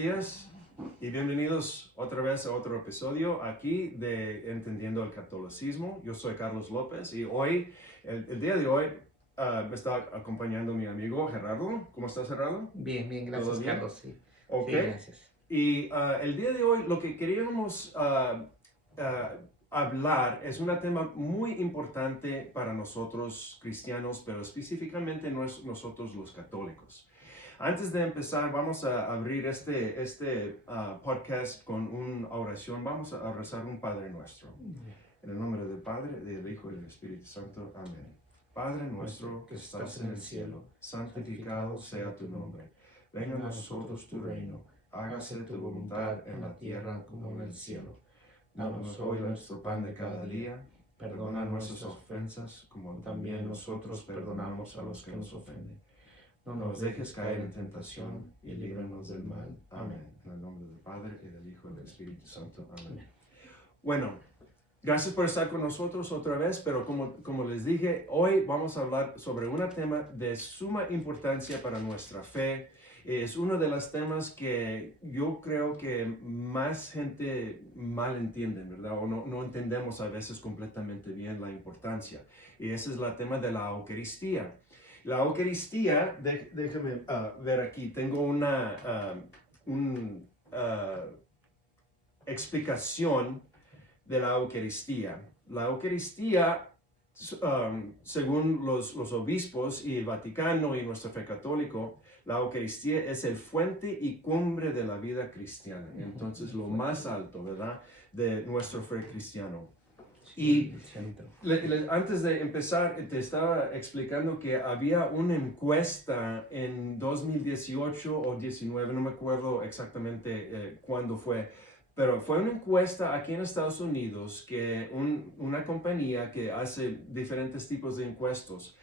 días y bienvenidos otra vez a otro episodio aquí de Entendiendo el Catolicismo. Yo soy Carlos López y hoy, el día de hoy, me está acompañando mi amigo Gerardo. ¿Cómo estás, Gerardo? Bien, gracias, ¿Todo bien? Carlos. Sí, Ok. sí, gracias. Y el día de hoy lo que queríamos hablar es un tema muy importante para nosotros cristianos, pero específicamente nosotros los católicos. Antes de empezar, vamos a abrir este podcast con una oración. Vamos a rezar un Padre Nuestro. En el nombre del Padre, del Hijo y del Espíritu Santo. Amén. Padre nuestro que estás en el cielo, santificado sea tu nombre. Venga a nosotros tu reino. Hágase tu voluntad en la tierra como en el cielo. Danos hoy nuestro pan de cada día. Perdona nuestras ofensas como también nosotros perdonamos a los que nos ofenden. No nos dejes caer en tentación y líbranos del mal. Amén. En el nombre del Padre, y del Hijo, y del Espíritu Santo. Amén. Bueno, gracias por estar con nosotros otra vez, pero como les dije, hoy vamos a hablar sobre un tema de suma importancia para nuestra fe. Es uno de los temas que yo creo que más gente mal entiende, ¿verdad? O no entendemos a veces completamente bien la importancia. Y ese es el tema de la Eucaristía. La Eucaristía, déjame ver aquí, tengo una explicación de la Eucaristía. La Eucaristía, según los obispos y el Vaticano y nuestra fe católica, la Eucaristía es el fuente y cumbre de la vida cristiana. Entonces, lo más alto, ¿verdad?, de nuestro fe cristiano. Y antes de empezar, te estaba explicando que había una encuesta en 2018 o 19, no me acuerdo exactamente cuándo fue, pero fue una encuesta aquí en Estados Unidos que una compañía que hace diferentes tipos de encuestas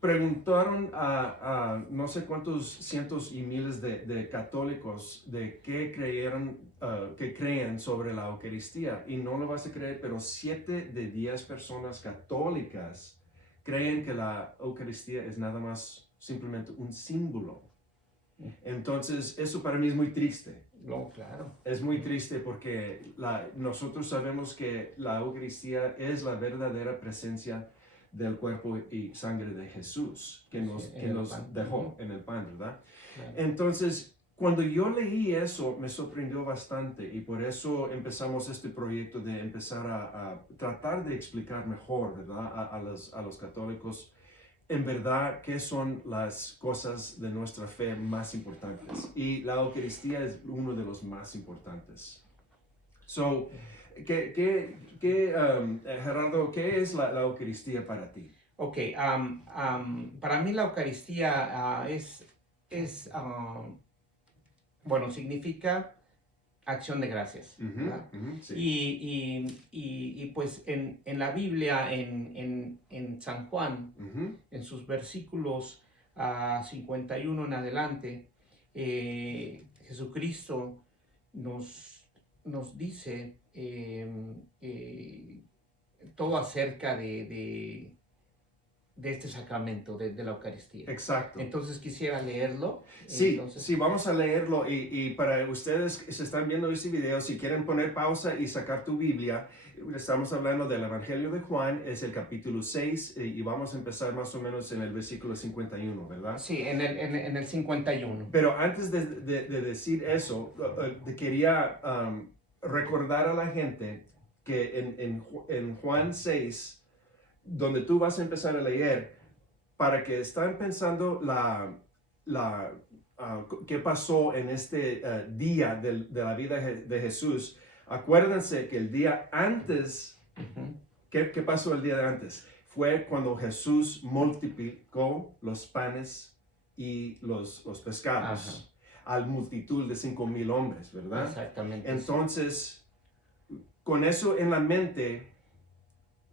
preguntaron a no sé cuántos cientos y miles de católicos de qué creen sobre la Eucaristía. Y no lo vas a creer, pero 7 de 10 personas católicas creen que la Eucaristía es nada más simplemente un símbolo. Entonces, eso para mí es muy triste. No, claro. Es muy triste porque nosotros sabemos que la Eucaristía es la verdadera presencia del cuerpo y sangre de Jesús que nos dejó en el pan, ¿verdad? Claro. Entonces, cuando yo leí eso, me sorprendió bastante y por eso empezamos este proyecto de empezar a tratar de explicar mejor, ¿verdad?, a los católicos en verdad qué son las cosas de nuestra fe más importantes. Y la Eucaristía es uno de los más importantes. So, Gerardo, ¿qué es la Eucaristía para ti? Ok, para mí la Eucaristía bueno, significa acción de gracias, ¿verdad? Sí. Y pues en la Biblia, en San Juan, en sus versículos 51 en adelante, Jesucristo nos dice todo acerca de este sacramento, de la Eucaristía. Exacto. Entonces quisiera leerlo. Sí, sí, vamos a leerlo y para ustedes que se están viendo este video, si quieren poner pausa y sacar tu Biblia, estamos hablando del Evangelio de Juan, es el capítulo 6 y vamos a empezar más o menos en el versículo 51, ¿verdad? Sí, en el 51. Pero antes de decir eso, quería recordar a la gente que en Juan 6, donde tú vas a empezar a leer, para que estén pensando qué pasó en este día de la vida de Jesús. Acuérdense que el día antes, ¿qué pasó el día de antes? Fue cuando Jesús multiplicó los panes y los pescados al multitud de 5,000 hombres, ¿verdad? Exactamente. Entonces, con eso en la mente,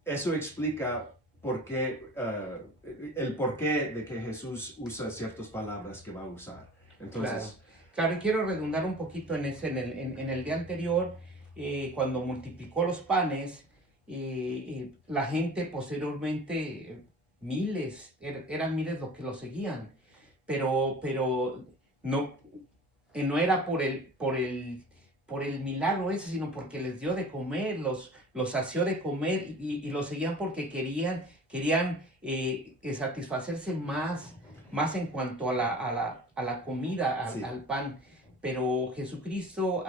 eso explica el porqué de que Jesús usa ciertas palabras que va a usar. Entonces, claro, y quiero redundar un poquito en el día anterior, cuando multiplicó los panes, la gente posteriormente, eran miles los que lo seguían, pero no, no era por el milagro ese, sino porque les dio de comer, los sació de comer y los seguían porque querían satisfacerse más en cuanto a la comida, Sí, al pan. Pero Jesucristo,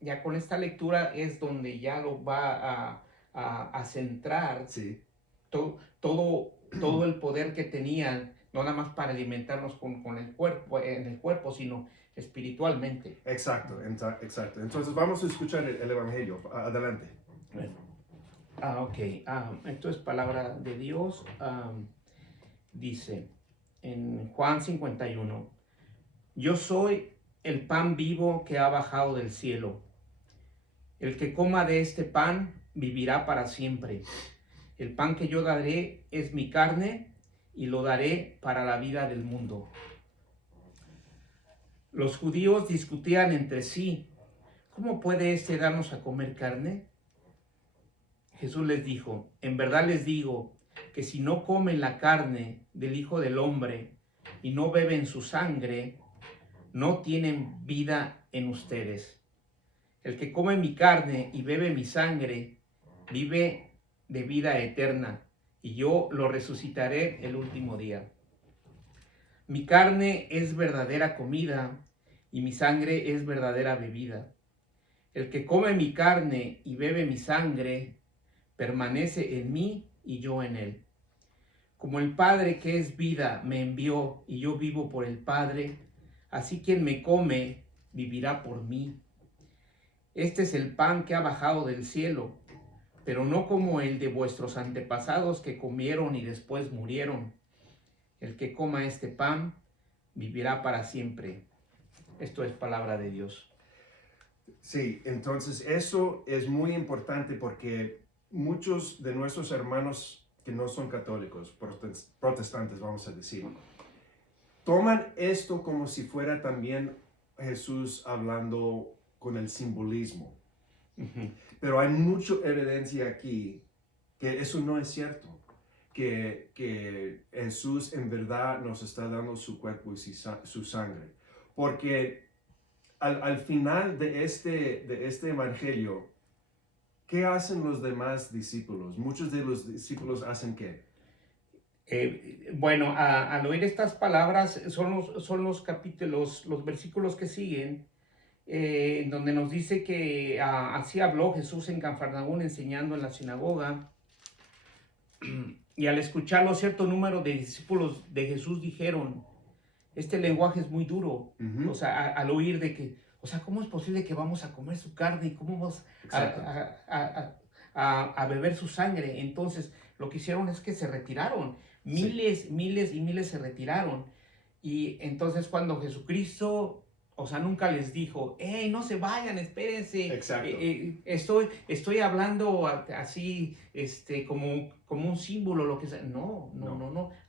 ya con esta lectura es donde ya lo va a centrar sí. todo el poder que tenían, no nada más para alimentarnos con el cuerpo, en el cuerpo, sino espiritualmente. Exacto, exacto. Entonces vamos a escuchar el Evangelio. Adelante. Bueno, ok. Esto es palabra de Dios. Dice en Juan 51, yo soy el pan vivo que ha bajado del cielo. El que coma de este pan vivirá para siempre. El pan que yo daré es mi carne y lo daré para la vida del mundo. Los judíos discutían entre sí, ¿cómo puede éste darnos a comer carne? Jesús les dijo, en verdad les digo que si no comen la carne del Hijo del Hombre y no beben su sangre, no tienen vida en ustedes. El que come mi carne y bebe mi sangre, vive de vida eterna, y yo lo resucitaré el último día. Mi carne es verdadera comida, y mi sangre es verdadera bebida. El que come mi carne y bebe mi sangre, permanece en mí y yo en él. Como el Padre que es vida me envió y yo vivo por el Padre, así quien me come vivirá por mí. Este es el pan que ha bajado del cielo, pero no como el de vuestros antepasados que comieron y después murieron. El que coma este pan vivirá para siempre. Esto es palabra de Dios. Sí, entonces eso es muy importante porque muchos de nuestros hermanos que no son católicos, protestantes, vamos a decir, toman esto como si fuera también Jesús hablando con el simbolismo. Pero hay mucha evidencia aquí que eso no es cierto. Que Jesús en verdad nos está dando su cuerpo y su sangre. Porque al final de este evangelio, ¿qué hacen los demás discípulos? Muchos de los discípulos hacen ¿qué? Bueno, al oír estas palabras, son los capítulos, los versículos que siguen, donde nos dice que así habló Jesús en Cafarnaúm enseñando en la sinagoga. Y al escucharlo, cierto número de discípulos de Jesús dijeron, este lenguaje es muy duro. Uh-huh. O sea, al oír de que, o sea, ¿cómo es posible que vamos a comer su carne y cómo vamos a beber su sangre? Entonces, lo que hicieron es que se retiraron. Miles y miles se retiraron. Y entonces cuando Jesucristo, o sea, nunca les dijo, hey, no se vayan, espérense. Exacto. Estoy hablando así, como un símbolo, lo que sea. No.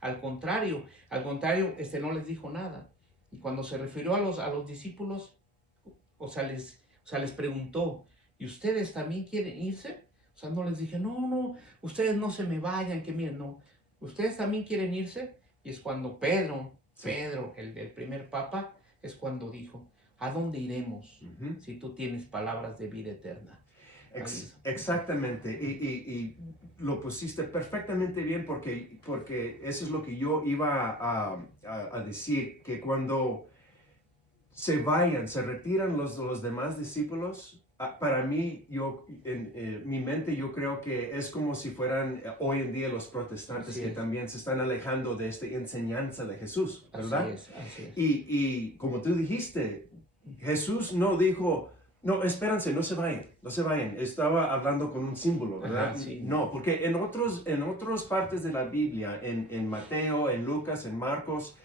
Al contrario, no les dijo nada. Y cuando se refirió a los discípulos, o sea, les preguntó, ¿y ustedes también quieren irse? O sea, no les dije, no, ustedes no se me vayan, que miren, no. ¿Ustedes también quieren irse? Y es cuando Pedro, el primer papa, es cuando dijo, ¿a dónde iremos si tú tienes palabras de vida eterna? Exactamente, y lo pusiste perfectamente bien porque eso es lo que yo iba a decir, que cuando se vayan, se retiran los demás discípulos, para mí, en mi mente, yo creo que es como si fueran hoy en día los protestantes que también se están alejando de esta enseñanza de Jesús, ¿verdad? Así es. Y como tú dijiste, Jesús no dijo, no, espérense, no se vayan. Estaba hablando con un símbolo, ¿verdad? Sí. No, porque en otras partes de la Biblia, en Mateo, en Lucas, en Marcos,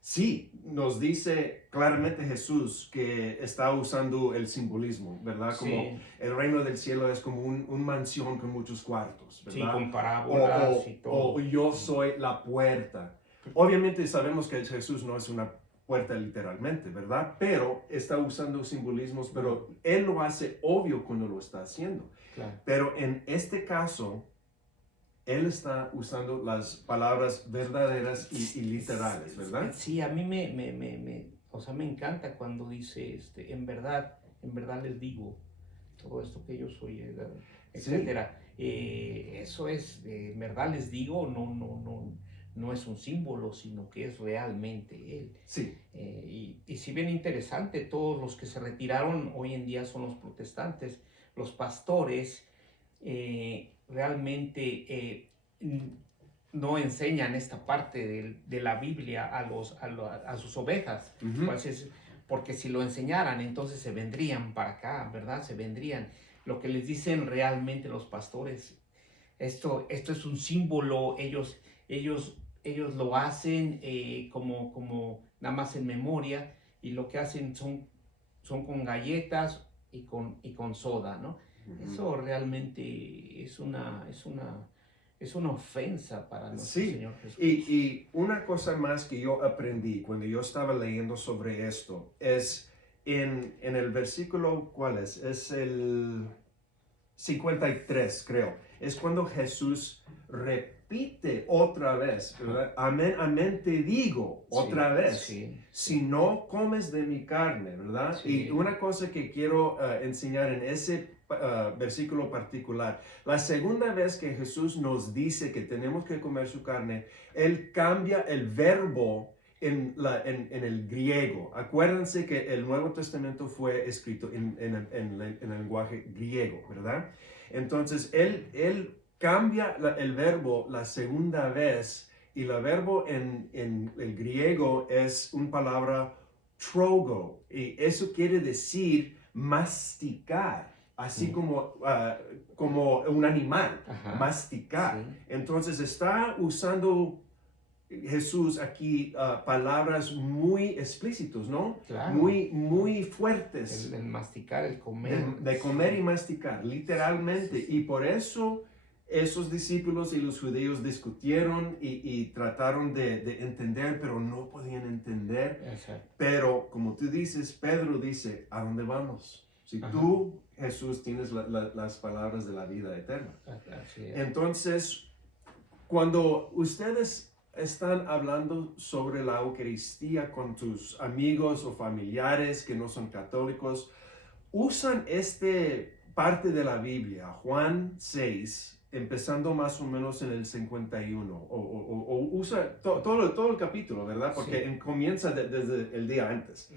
sí, nos dice claramente Jesús que está usando el simbolismo, ¿verdad? Como el reino del cielo es como un mansión con muchos cuartos, ¿verdad? Sí, con parábolas y todo. O yo soy la puerta. Obviamente sabemos que Jesús no es una puerta literalmente, ¿verdad? Pero está usando simbolismos, pero Él lo hace obvio cuando lo está haciendo. Claro. Pero en este caso, Él está usando las palabras verdaderas y literales, ¿verdad? Sí, a mí me o sea, me encanta cuando dice, en verdad les digo, todo esto que yo soy, etcétera. Eso es, en verdad les digo, no es un símbolo, sino que es realmente Él. Sí. Y si bien interesante, todos los que se retiraron hoy en día son los protestantes, los pastores realmente no enseñan esta parte de la Biblia a sus ovejas, pues porque si lo enseñaran, entonces se vendrían para acá, ¿verdad? Se vendrían. Lo que les dicen realmente los pastores, esto es un símbolo, ellos lo hacen como nada más en memoria, y lo que hacen son con galletas y con soda, ¿no? Eso realmente es una ofensa para nuestro Señor Jesús. Y una cosa más que yo aprendí cuando yo estaba leyendo sobre esto es en el versículo, ¿cuál es? Es el 53, creo. Es cuando Jesús repite otra vez, ¿verdad? Amén, amén te digo otra vez. Si no comes de mi carne, ¿verdad? Y una cosa que quiero enseñar en ese versículo particular, la segunda vez que Jesús nos dice que tenemos que comer su carne, Él cambia el verbo en el griego. Acuérdense que el Nuevo Testamento fue escrito en el lenguaje griego, ¿verdad? Entonces, Él cambia el verbo la segunda vez, y el verbo en el griego es una palabra trogo, y eso quiere decir masticar, así como un animal, masticar. Entonces, está usando Jesús aquí palabras muy explícitas, ¿no? Claro. Muy fuertes. El masticar, el comer. De comer y masticar, literalmente. Y por eso esos discípulos y los judíos discutieron y trataron de entender, pero no podían entender. Exacto. Pero como tú dices, Pedro dice, ¿a dónde vamos? Si tú, Jesús, tienes las palabras de la vida eterna. Así es. Entonces, cuando ustedes están hablando sobre la Eucaristía con tus amigos o familiares que no son católicos, usan parte de la Biblia, Juan 6, empezando más o menos en el 51, o usa todo el capítulo, ¿verdad? Porque comienza desde el día antes.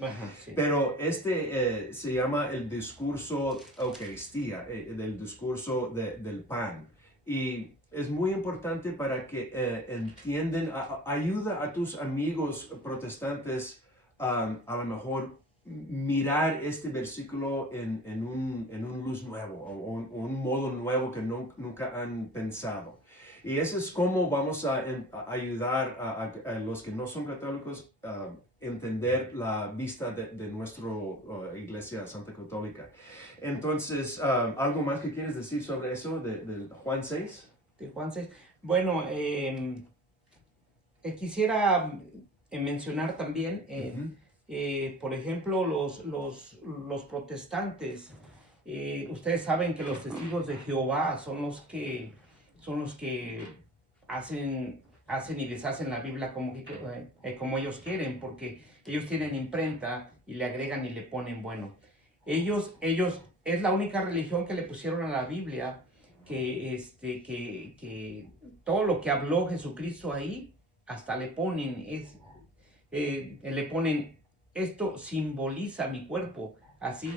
Pero se llama el discurso Eucaristía, del discurso del pan. Y es muy importante para que entiendan, ayuda a tus amigos protestantes a lo mejor mirar este versículo en un luz nuevo o un modo nuevo que nunca han pensado. Y eso es como vamos a ayudar a los que no son católicos a entender la vista de nuestra Iglesia Santa Católica. Entonces, ¿algo más que quieres decir sobre eso de Juan 6? De Juan 6. Bueno, quisiera mencionar también, por ejemplo, los protestantes. Ustedes saben que los testigos de Jehová son los que hacen y deshacen la Biblia como ellos quieren, porque ellos tienen imprenta y le agregan y le ponen, bueno. Ellos es la única religión que le pusieron a la Biblia que todo lo que habló Jesucristo ahí, hasta le ponen, esto simboliza mi cuerpo, así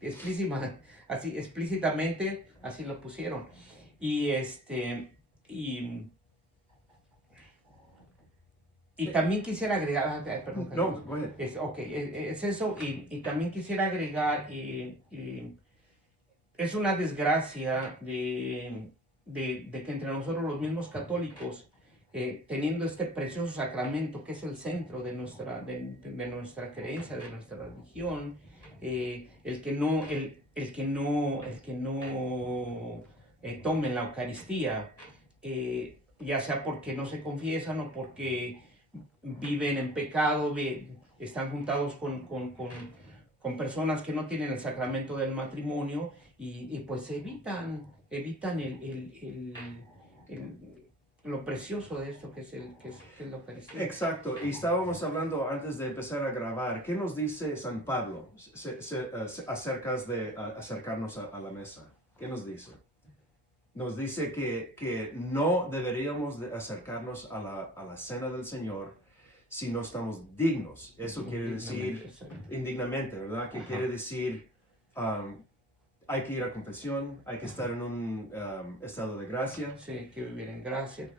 explícitamente, así lo pusieron. Y también quisiera agregar, perdón. No, go ahead. Es eso, y también quisiera agregar, es una desgracia de que entre nosotros los mismos católicos, teniendo este precioso sacramento que es el centro de nuestra creencia, de nuestra religión, el que no tomen la Eucaristía, ya sea porque no se confiesan o porque viven en pecado, están juntados con personas que no tienen el sacramento del matrimonio, y pues evitan lo precioso de esto que es la Eucaristía. Exacto, y estábamos hablando antes de empezar a grabar, ¿qué nos dice San Pablo acerca de acercarnos a la mesa? ¿Qué nos dice? Nos dice que no deberíamos de acercarnos a la cena del Señor si no estamos dignos. Eso quiere decir indignamente, ¿verdad? Que Ajá. quiere decir hay que ir a confesión, hay que estar en un estado de gracia. Sí, hay que vivir en gracia.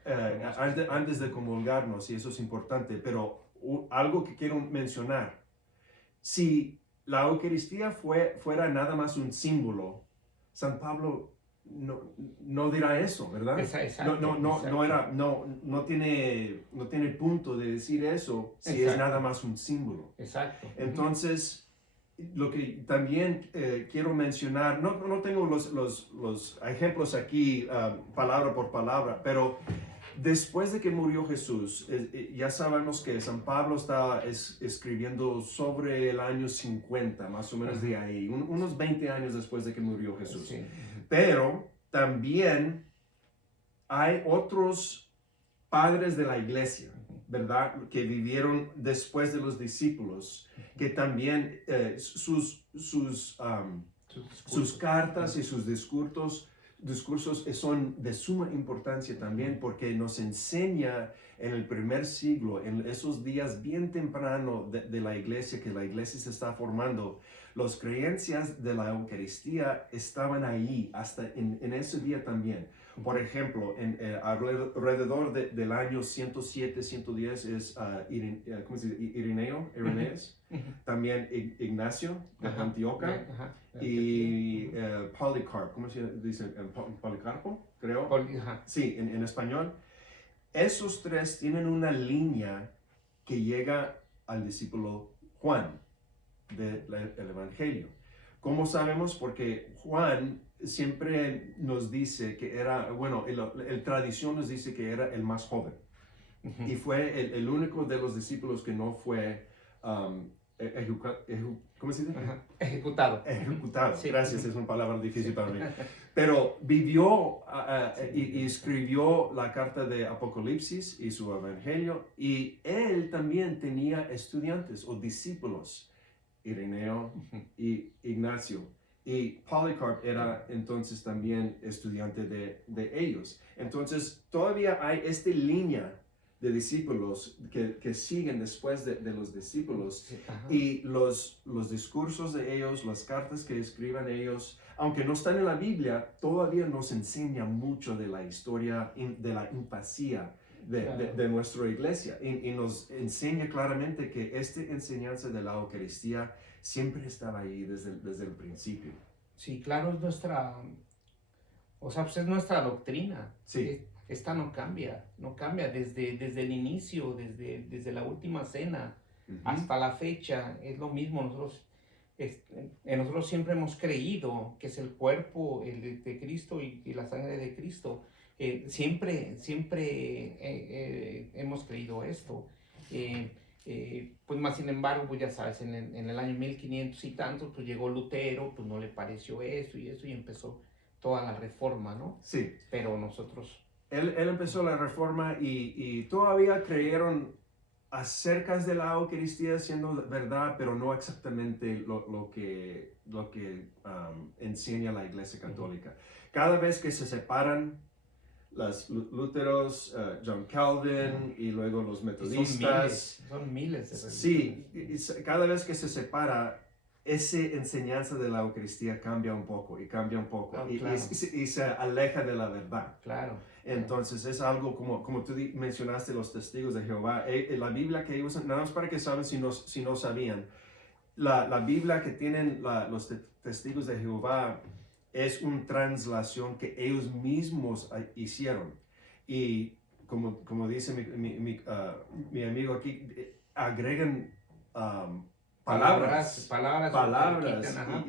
Antes de comulgarnos, y eso es importante, pero algo que quiero mencionar, si la Eucaristía fuera nada más un símbolo, San Pablo no dirá eso, ¿verdad? Exacto, No tiene punto de decir eso si es Exacto. nada más un símbolo. Exacto. Entonces, lo que también quiero mencionar, no tengo los ejemplos aquí palabra por palabra, pero después de que murió Jesús, ya sabemos que San Pablo está escribiendo sobre el año 50, más o menos de ahí, unos 20 años después de que murió Jesús. Sí. Pero también hay otros padres de la iglesia, ¿verdad? Que vivieron después de los discípulos, que también sus cartas y sus discursos son de suma importancia también porque nos enseña en el primer siglo, en esos días bien temprano de la iglesia, que la iglesia se está formando, las creencias de la Eucaristía estaban ahí hasta en ese día también. Por ejemplo, alrededor del año 107, 110 es ¿cómo se dice? Irenaeus, también Ignacio de Antioquía y Policarpo, ¿cómo se dice? Policarpo, creo. Sí, en español. Esos tres tienen una línea que llega al discípulo Juan del Evangelio. ¿Cómo sabemos? Porque Juan siempre nos dice que era, bueno, el tradición nos dice que era el más joven. Y fue el único de los discípulos que no fue ¿cómo se dice? Ejecutado. Ejecutado, Sí. Gracias, es una palabra difícil para mí. Pero vivió y escribió la carta de Apocalipsis y su Evangelio, y él también tenía estudiantes o discípulos, Ireneo y Ignacio. Y Policarpo era entonces también estudiante de ellos. Entonces todavía hay esta línea de discípulos que siguen después de los discípulos. Sí, y los discursos de ellos, las cartas que escriban ellos, aunque no están en la Biblia, todavía nos enseña mucho de la historia, de la infancia de nuestra iglesia, y nos enseña claramente que esta enseñanza de la Eucaristía siempre estaba ahí desde el principio. Sí, claro, es nuestra, o sea, pues es nuestra doctrina. Sí. Esta no cambia desde el inicio, desde la última cena hasta la fecha, es lo mismo. Nosotros siempre hemos creído que es el cuerpo de Cristo y la sangre de Cristo. Siempre hemos creído esto. Pues más sin embargo, pues ya sabes, en el año 1500 y tantos, pues llegó Lutero, pues no le pareció eso y empezó toda la reforma, ¿no? Sí. Pero nosotros... Él empezó la reforma y todavía creyeron acerca de la Eucaristía siendo verdad, pero no exactamente lo que enseña la Iglesia Católica. Cada vez que se separan los Luteros, John Calvin y luego los metodistas. Son miles de religiones. Sí, cada vez que se separa, esa enseñanza de la Eucaristía cambia un poco y claro. y se aleja de la verdad. Claro. Entonces es algo como tú mencionaste, los testigos de Jehová. La Biblia que usan, nada más para que saben si no sabían, la Biblia que tienen los testigos de Jehová es una translación que ellos mismos hicieron. Y como dice mi amigo aquí, agregan palabras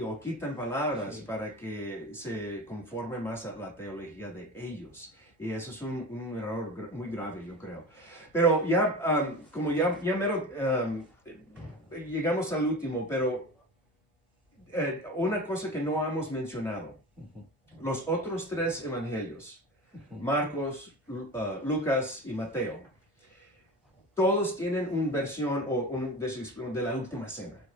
o quitan palabras para que se conforme más a la teología de ellos. Y eso es un error muy grave, yo creo. Pero ya, como ya mero, llegamos al último, pero una cosa que no hemos mencionado, los otros tres evangelios, Marcos, Lucas y Mateo. Todos tienen una versión de la última cena,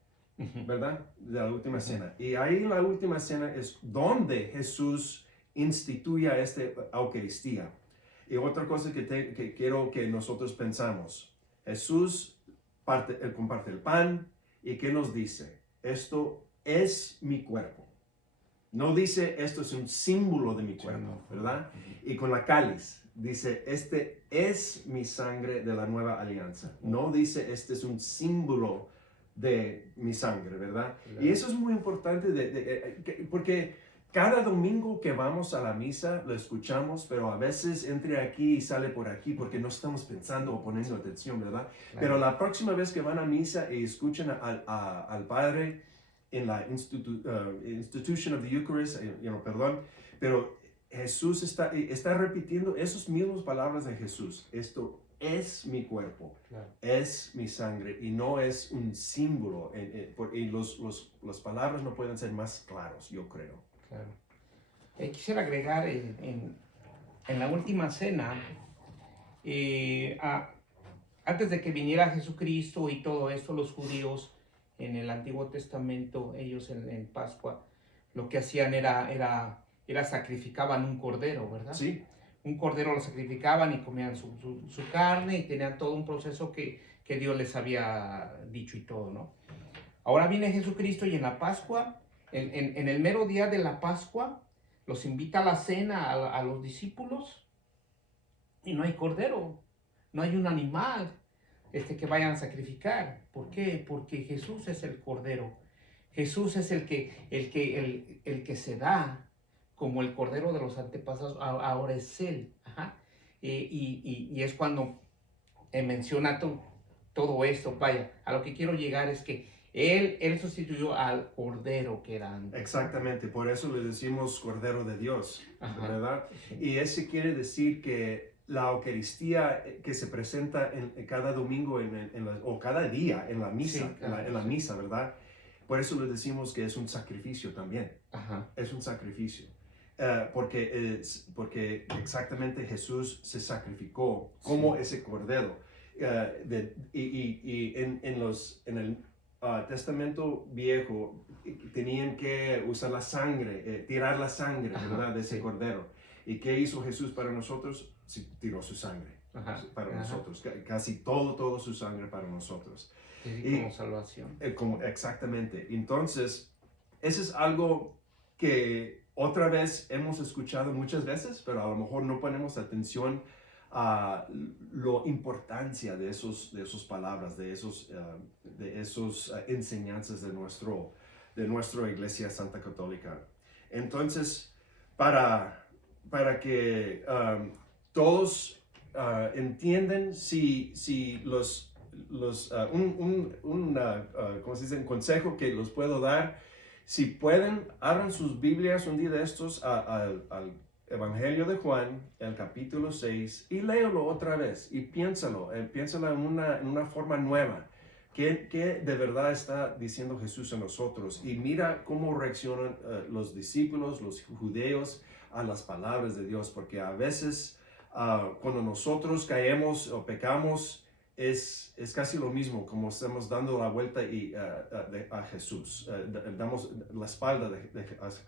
¿verdad? De la última cena. Y ahí en la última cena es donde Jesús instituye esta Eucaristía. Y otra cosa que quiero que nosotros pensamos, Jesús comparte el pan y ¿qué nos dice? Esto es mi cuerpo. No dice esto es un símbolo de mi cuerpo, ¿verdad? Y con la cáliz dice este es mi sangre de la nueva alianza. No dice este es un símbolo de mi sangre, ¿verdad? Claro. Y eso es muy importante porque cada domingo que vamos a la misa lo escuchamos, pero a veces entre aquí y sale por aquí porque no estamos pensando o poniendo atención, ¿verdad? Claro. Pero la próxima vez que van a misa y escuchan al Padre en la Institution of the Eucharist, perdón, pero Jesús está repitiendo esas mismas palabras de Jesús. Esto es mi cuerpo, claro. Es mi sangre y no es un símbolo. Y las palabras no pueden ser más claros, yo creo. Claro. Quisiera agregar en la última cena, antes de que viniera Jesucristo y todo esto, los judíos en el Antiguo Testamento, ellos en Pascua, lo que hacían era sacrificaban un cordero, ¿verdad? Sí. Un cordero lo sacrificaban y comían su carne y tenían todo un proceso que Dios les había dicho y todo, ¿no? Ahora viene Jesucristo y en la Pascua, en el mero día de la Pascua, los invita a la cena a los discípulos y no hay cordero, no hay un animal que vayan a sacrificar. ¿Por qué? Porque Jesús es el cordero. Jesús es el que se da como el cordero de los antepasados. Ahora es Él. Ajá. Y es cuando menciona todo esto. Vaya, a lo que quiero llegar es que Él sustituyó al cordero que era antes. Exactamente, por eso le decimos cordero de Dios, Ajá. ¿verdad? Sí. Y ese quiere decir que la Eucaristía que se presenta cada domingo o cada día en la misa, sí, claro, en la misa, ¿verdad? Por eso le decimos que es un sacrificio también. Ajá. Es un sacrificio. Porque exactamente Jesús se sacrificó como sí. Ese cordero. Y en el Testamento Viejo tenían que usar la sangre, tirar la sangre, ¿verdad? De ese sí. Cordero. ¿Y qué hizo Jesús para nosotros? Sí, tiró su sangre. Ajá. Para Ajá. Nosotros. Casi todo su sangre para nosotros. Y como salvación. Exactamente. Entonces, eso es algo que otra vez hemos escuchado muchas veces, pero a lo mejor no ponemos atención a la importancia de esas palabras, de esos enseñanzas de nuestra Iglesia Santa Católica. Entonces, para que todos entiendan si ¿cómo se dice? Un consejo que los puedo dar, si pueden, abran sus Biblias un día de estos al Evangelio de Juan, el capítulo 6, y léelo otra vez y piénsalo en una forma nueva. ¿Qué de verdad está diciendo Jesús a nosotros? Y mira cómo reaccionan los discípulos, los judíos, a las palabras de Dios, porque a veces cuando nosotros caemos o pecamos, es casi lo mismo, como estamos dando la vuelta a Jesús, damos la espalda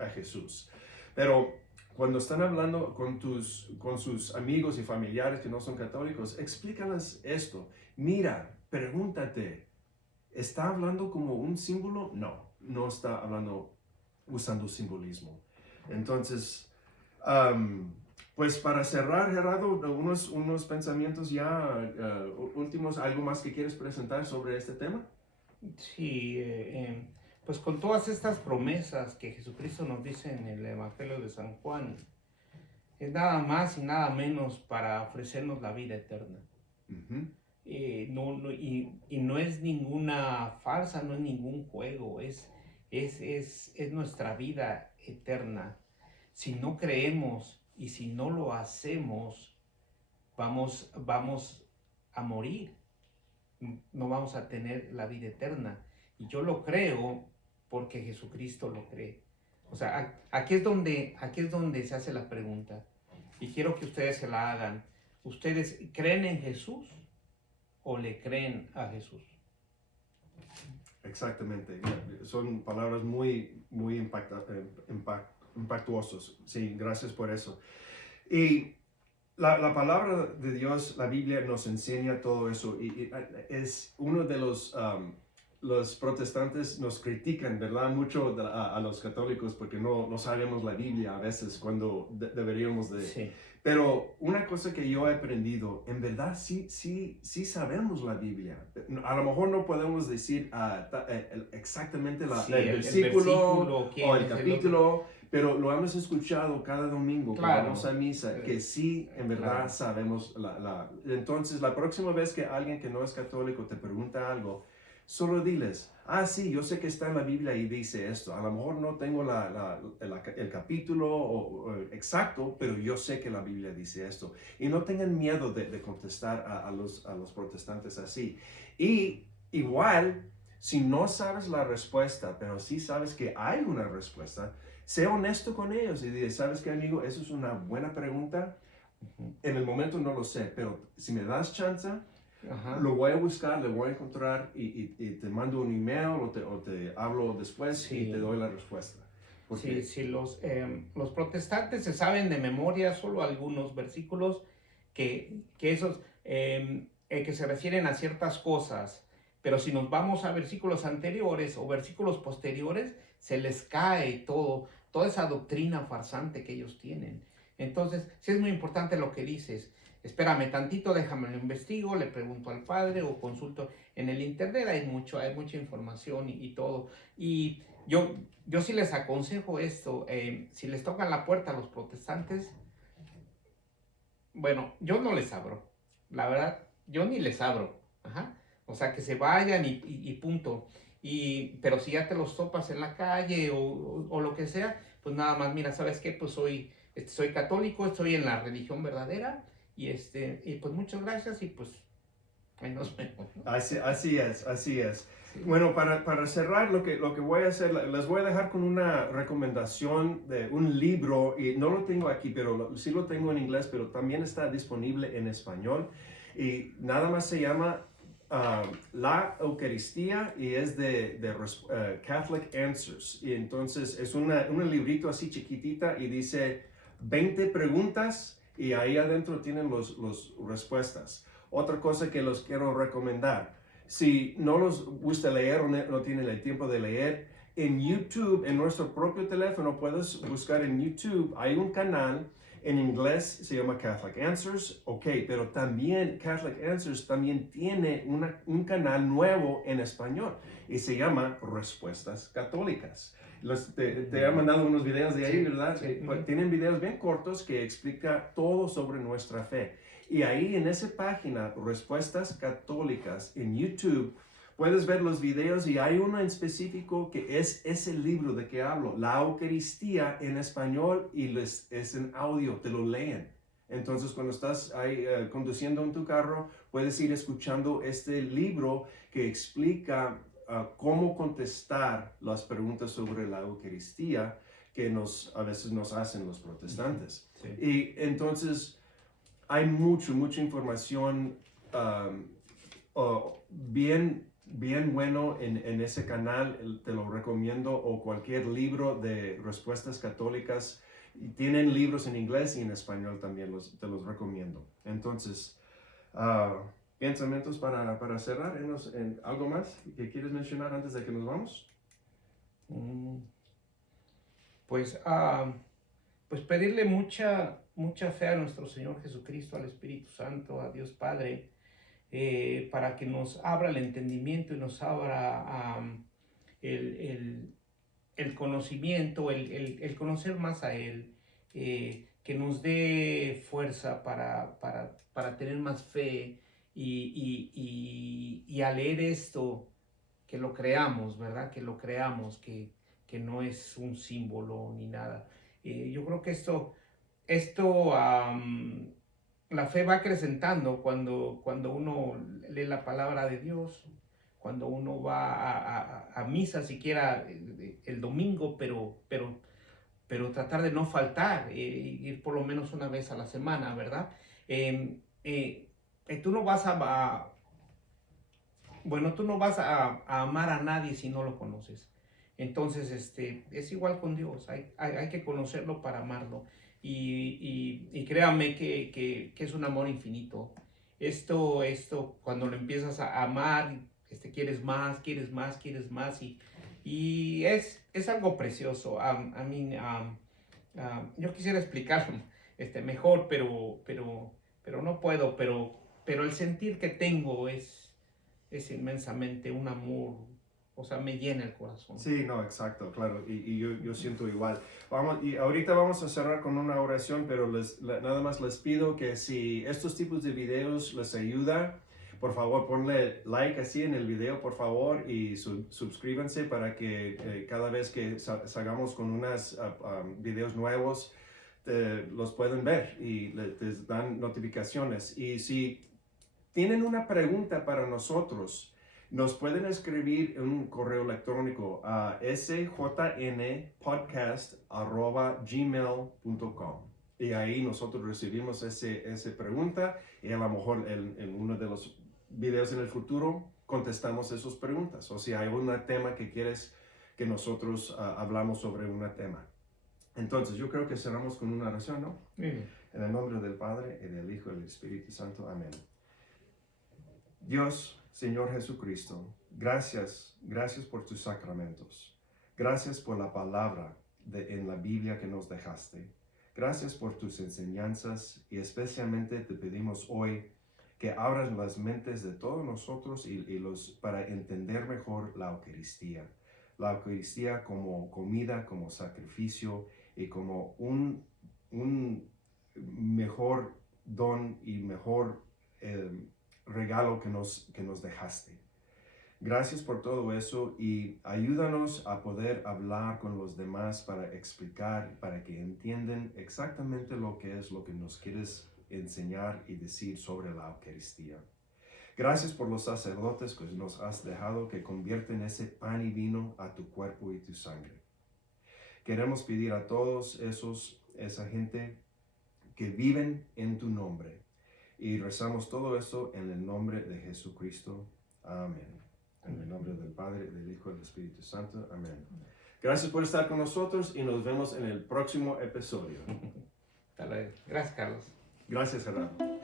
a Jesús. Pero cuando están hablando con sus amigos y familiares que no son católicos, explícales esto. Mira, pregúntate, ¿está hablando como un símbolo? No está hablando usando simbolismo. Entonces, pues para cerrar, Gerardo, unos pensamientos ya últimos, ¿algo más que quieres presentar sobre este tema? Sí, pues con todas estas promesas que Jesucristo nos dice en el Evangelio de San Juan, es nada más y nada menos para ofrecernos la vida eterna. Uh-huh. Y no es ninguna farsa, no es ningún juego, es nuestra vida eterna. Si no creemos y si no lo hacemos, vamos a morir, no vamos a tener la vida eterna. Y yo lo creo porque Jesucristo lo cree. O sea, aquí es donde se hace la pregunta. y quiero que ustedes se la hagan. ¿Ustedes creen en Jesús o le creen a Jesús? Exactamente. Son palabras muy, muy impactuosas. Sí, gracias por eso. Y la palabra de Dios, la Biblia nos enseña todo eso y es uno de los protestantes nos critican, ¿verdad? Mucho a los católicos porque no sabemos la Biblia a veces cuando deberíamos de... Sí. Pero una cosa que yo he aprendido, en verdad sí sabemos la Biblia. A lo mejor no podemos decir exactamente Sí, el versículo quién o el es capítulo, pero lo hemos escuchado cada domingo cuando Claro. vamos a misa, que sí, en verdad Claro. sabemos. Entonces, la próxima vez que alguien que no es católico te pregunta algo, solo diles, sí, yo sé que está en la Biblia y dice esto. A lo mejor no tengo el capítulo exacto, pero yo sé que la Biblia dice esto. Y no tengan miedo de contestar a los protestantes así. Y igual, si no sabes la respuesta, pero sí sabes que hay una respuesta, sé honesto con ellos y dile, ¿sabes qué, amigo? Eso es una buena pregunta. En el momento no lo sé, pero si me das chance, Ajá. lo voy a buscar, lo voy a encontrar y te mando un email o te hablo después Sí. y te doy la respuesta. Porque Sí, los protestantes se saben de memoria solo algunos versículos que esos que se refieren a ciertas cosas, pero si nos vamos a versículos anteriores o versículos posteriores, se les cae toda esa doctrina farsante que ellos tienen. Entonces, sí es muy importante lo que dices. Espérame tantito, déjame lo investigo, le pregunto al padre o consulto en el internet, hay mucha información y todo. Y yo sí les aconsejo esto, si les tocan la puerta a los protestantes, bueno, yo no les abro, la verdad, yo ni les abro, ajá. O sea, que se vayan y punto. Pero si ya te los topas en la calle o lo que sea, pues nada más, mira, ¿sabes qué? Pues soy católico, estoy en la religión verdadera y pues muchas gracias y pues ahí nos vemos, ¿no? así es. Sí. Bueno, para cerrar, lo que voy a hacer, les voy a dejar con una recomendación de un libro, y no lo tengo aquí, pero sí lo tengo en inglés, pero también está disponible en español, y nada más se llama La Eucaristía, y es de Catholic Answers, y entonces es un librito así chiquitita, y dice 20 preguntas, y ahí adentro tienen las respuestas. Otra cosa que los quiero recomendar, si no los gusta leer o no tienen el tiempo de leer, en YouTube, en nuestro propio teléfono, puedes buscar en YouTube, hay un canal en inglés, se llama Catholic Answers, ok, pero también Catholic Answers también tiene un canal nuevo en español y se llama Respuestas Católicas. Te he mandado unos videos de ahí, Sí, ¿verdad? sí. Tienen videos bien cortos que explica todo sobre nuestra fe. Y ahí en esa página, Respuestas Católicas, en YouTube, puedes ver los videos y hay uno en específico que es ese libro de que hablo, La Eucaristía en español y es en audio, te lo leen. Entonces cuando estás ahí conduciendo en tu carro, puedes ir escuchando este libro que explica cómo contestar las preguntas sobre la Eucaristía que a veces nos hacen los protestantes. Sí. Y entonces hay mucha información bien bueno en ese canal, te lo recomiendo, o cualquier libro de respuestas católicas. Y tienen libros en inglés y en español también, te los recomiendo. Entonces, pensamientos para cerrar, en ¿algo más que quieres mencionar antes de que nos vamos? Pues, pues pedirle mucha fe a nuestro Señor Jesucristo, al Espíritu Santo, a Dios Padre, para que nos abra el entendimiento y nos abra el conocimiento, el conocer más a Él, que nos dé fuerza para tener más fe y a leer esto, que lo creamos, ¿verdad? Que lo creamos, que no es un símbolo ni nada. Yo creo que la fe va acrecentando cuando uno lee la palabra de Dios, cuando uno va a misa siquiera el domingo, pero pero tratar de no faltar, ir por lo menos una vez a la semana, ¿verdad? Tú no vas tú no vas a amar a nadie si no lo conoces. Entonces, es igual con Dios, hay que conocerlo para amarlo. Y créanme que es un amor infinito. Cuando lo empiezas a amar, quieres más, quieres más, quieres más, y es algo precioso. Yo quisiera explicarlo mejor, pero no puedo, pero el sentir que tengo es inmensamente un amor, o sea, me llena el corazón. Sí, no, exacto, claro, y yo siento igual. Y ahorita vamos a cerrar con una oración, pero nada más les pido que si estos tipos de videos les ayuda, por favor, ponle like así en el video, por favor, y suscríbanse para que cada vez que salgamos con unos videos nuevos, los pueden ver y les dan notificaciones. Y si tienen una pregunta para nosotros, nos pueden escribir en un correo electrónico a sjnpodcast@gmail.com y ahí nosotros recibimos esa pregunta y a lo mejor en uno de los videos en el futuro contestamos esas preguntas, o si hay un tema que quieres que nosotros hablamos sobre un tema. Entonces yo creo que cerramos con una oración, ¿no? En el nombre del Padre, y del Hijo y del Espíritu Santo. Amén. Dios, Señor Jesucristo, gracias por tus sacramentos. Gracias por la palabra en la Biblia que nos dejaste. Gracias por tus enseñanzas y especialmente te pedimos hoy que abras las mentes de todos nosotros para entender mejor la Eucaristía. La Eucaristía como comida, como sacrificio y como un mejor don y mejor regalo que nos dejaste. Gracias por todo eso y ayúdanos a poder hablar con los demás para explicar, para que entiendan exactamente lo que nos quieres enseñar y decir sobre la Eucaristía. Gracias por los sacerdotes que nos has dejado, que convierten ese pan y vino a tu cuerpo y tu sangre. Queremos pedir a todos esa gente que viven en tu nombre. Y rezamos todo eso en el nombre de Jesucristo. Amén. En el nombre del Padre, del Hijo y del Espíritu Santo. Amén. Gracias por estar con nosotros y nos vemos en el próximo episodio. Hasta luego. Gracias, Carlos. Gracias, Gerardo.